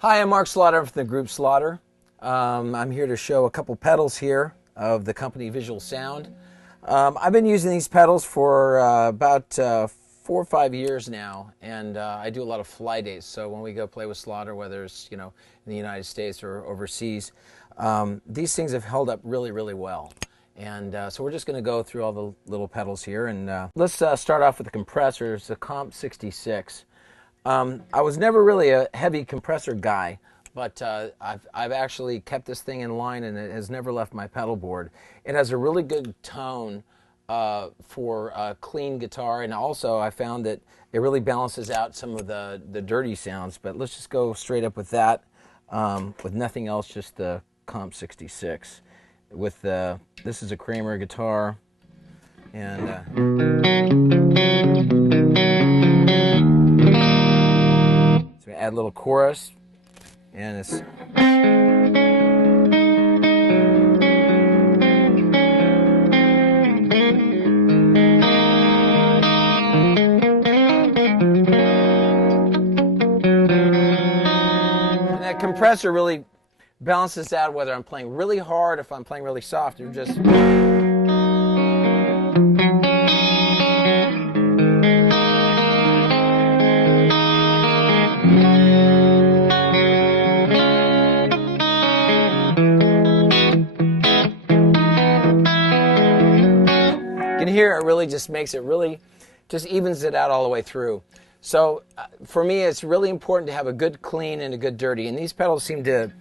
Hi, I'm Mark Slaughter from the group Slaughter. I'm here to show a couple pedals here of the company Visual Sound. I've been using these pedals for about 4 or 5 years now, and I do a lot of fly days. So when we go play with Slaughter, whether it's in the United States or overseas, these things have held up really, really well. And so we're just going to go through all the little pedals here, and let's start off with the compressor. It's the Comp 66. I was never really a heavy compressor guy, but I've actually kept this thing in line, and it has never left my pedal board. It has a really good tone for a clean guitar, and also I found that it really balances out some of the dirty sounds. But let's just go straight up with that, with nothing else, just the Comp 66. With this is a Kramer guitar, and add a little chorus, and it's and that compressor really balances out whether I'm playing really hard, if I'm playing really soft, or just you can hear it really just makes it really, just evens it out all the way through. So for me, it's really important to have a good clean and a good dirty, and these pedals seem to,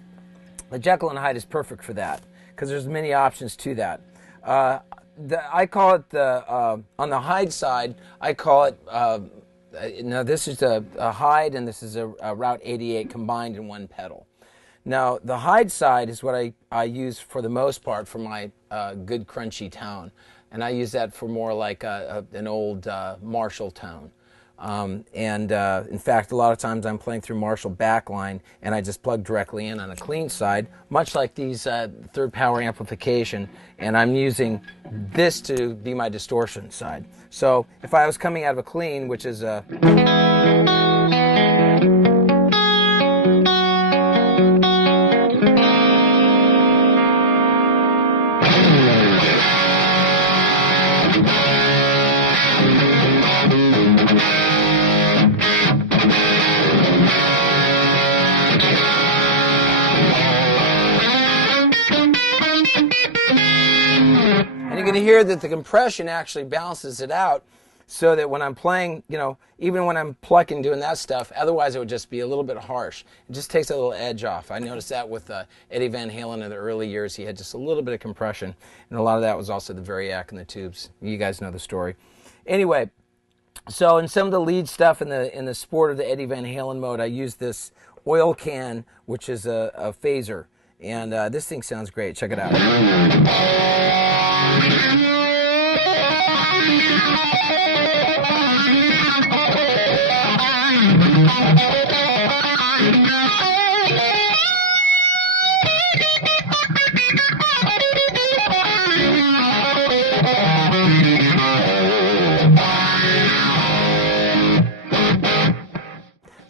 the Jekyll and Hyde is perfect for that, because there's many options to that. I call it on the Hyde side, I call it, now this is a Hyde and this is a Route 88 combined in one pedal. Now the Hyde side is what I use for the most part for my good crunchy tone. And I use that for more like an old Marshall tone. In fact, a lot of times I'm playing through Marshall backline, and I just plug directly in on a clean side, much like these third power amplification, and I'm using this to be my distortion side. So if I was coming out of a clean, which is a you're going to hear that the compression actually balances it out, so that when I'm playing, even when I'm plucking, doing that stuff, otherwise it would just be a little bit harsh. It just takes a little edge off. I noticed that with Eddie Van Halen in the early years. He had just a little bit of compression, and a lot of that was also the variac and the tubes. You guys know the story. Anyway, so in some of the lead stuff in the Sport of the Eddie Van Halen mode, I use this oil can, which is a phaser, and this thing sounds great. Check it out.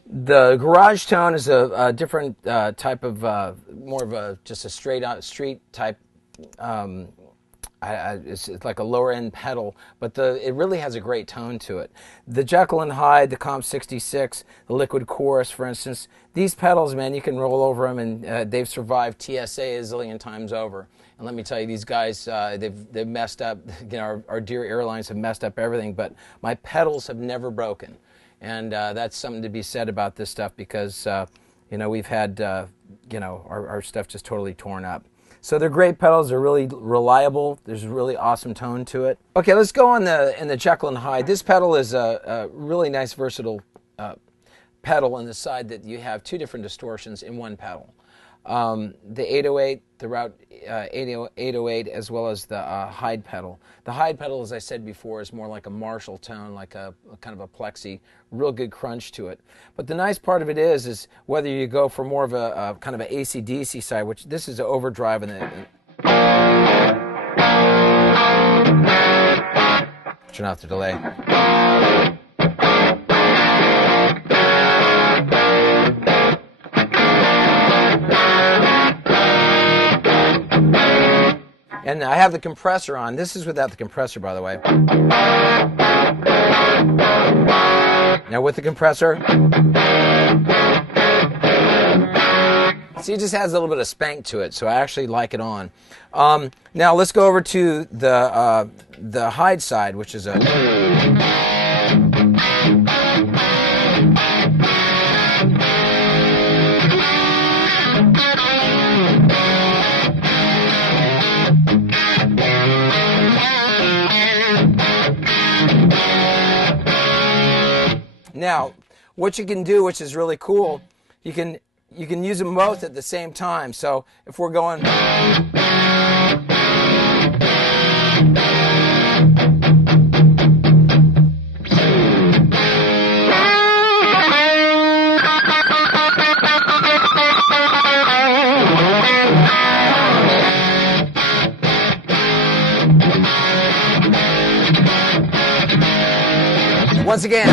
The garage tone is a different type of, more of just a straight out street type. It's like a lower end pedal, but it really has a great tone to it. The Jekyll and Hyde, the Comp 66, the Liquid Chorus, for instance, these pedals, man, you can roll over them, and they've survived TSA a zillion times over. And let me tell you, these guys, they've messed up. Our dear airlines have messed up everything, but my pedals have never broken. And that's something to be said about this stuff, because we've had our stuff just totally torn up. So they're great pedals. They're really reliable. There's a really awesome tone to it. Okay, let's go on in the Jekyll and Hyde. This pedal is a really nice, versatile pedal on the side that you have two different distortions in one pedal. The 808, the Route 808, as well as the Hyde pedal. The Hyde pedal, as I said before, is more like a Marshall tone, like a kind of a plexi, real good crunch to it. But the nice part of it is whether you go for more of a kind of an AC/DC side, which this is an overdrive, and turn off the delay. And I have the compressor on. This is without the compressor, by the way. Now with the compressor, see, it just has a little bit of spank to it, so I actually like it on. Now let's go over to the hide side, which is a... Now, what you can do, which is really cool, you can use them both at the same time. So if we're going... Once again.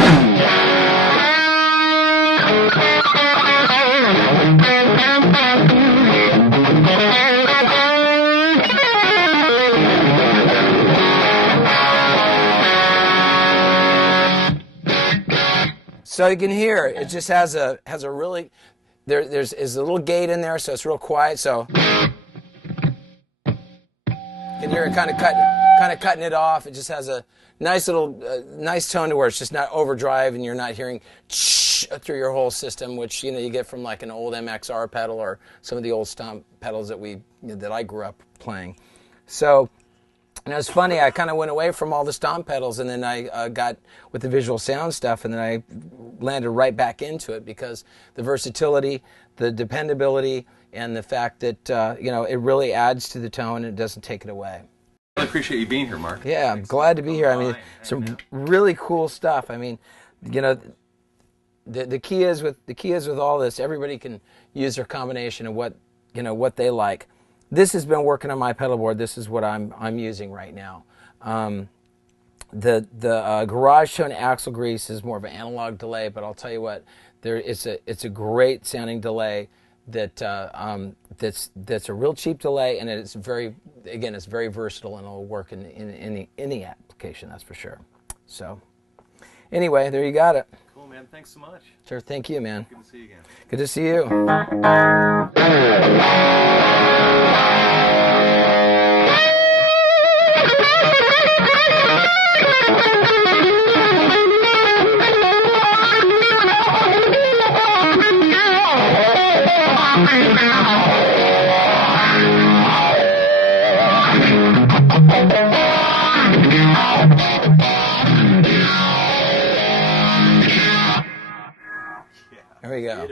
So you can hear it just has a really there's a little gate in there, so it's real quiet. So you can hear it kind of cutting it off. It just has a nice little nice tone to where it's just not overdrive and you're not hearing through your whole system, which you get from like an old MXR pedal or some of the old stomp pedals that I grew up playing. So. And it was funny, I kind of went away from all the stomp pedals, and then I got with the visual sound stuff, and then I landed right back into it because the versatility, the dependability, and the fact that it really adds to the tone and it doesn't take it away. I appreciate you being here, Mark. Yeah, I'm glad to be here. I mean, some really cool stuff. I mean, the key is with all this, everybody can use their combination of what they like. This has been working on my pedal board. This is what I'm using right now. The garage tone axle grease is more of an analog delay, but I'll tell you what, it's a great sounding delay that's a real cheap delay, and it's very versatile and it'll work in any application, that's for sure. So anyway, there you got it. Cool, man. Thanks so much. Sure. Thank you, man. Good to see you again. Good to see you. There we go.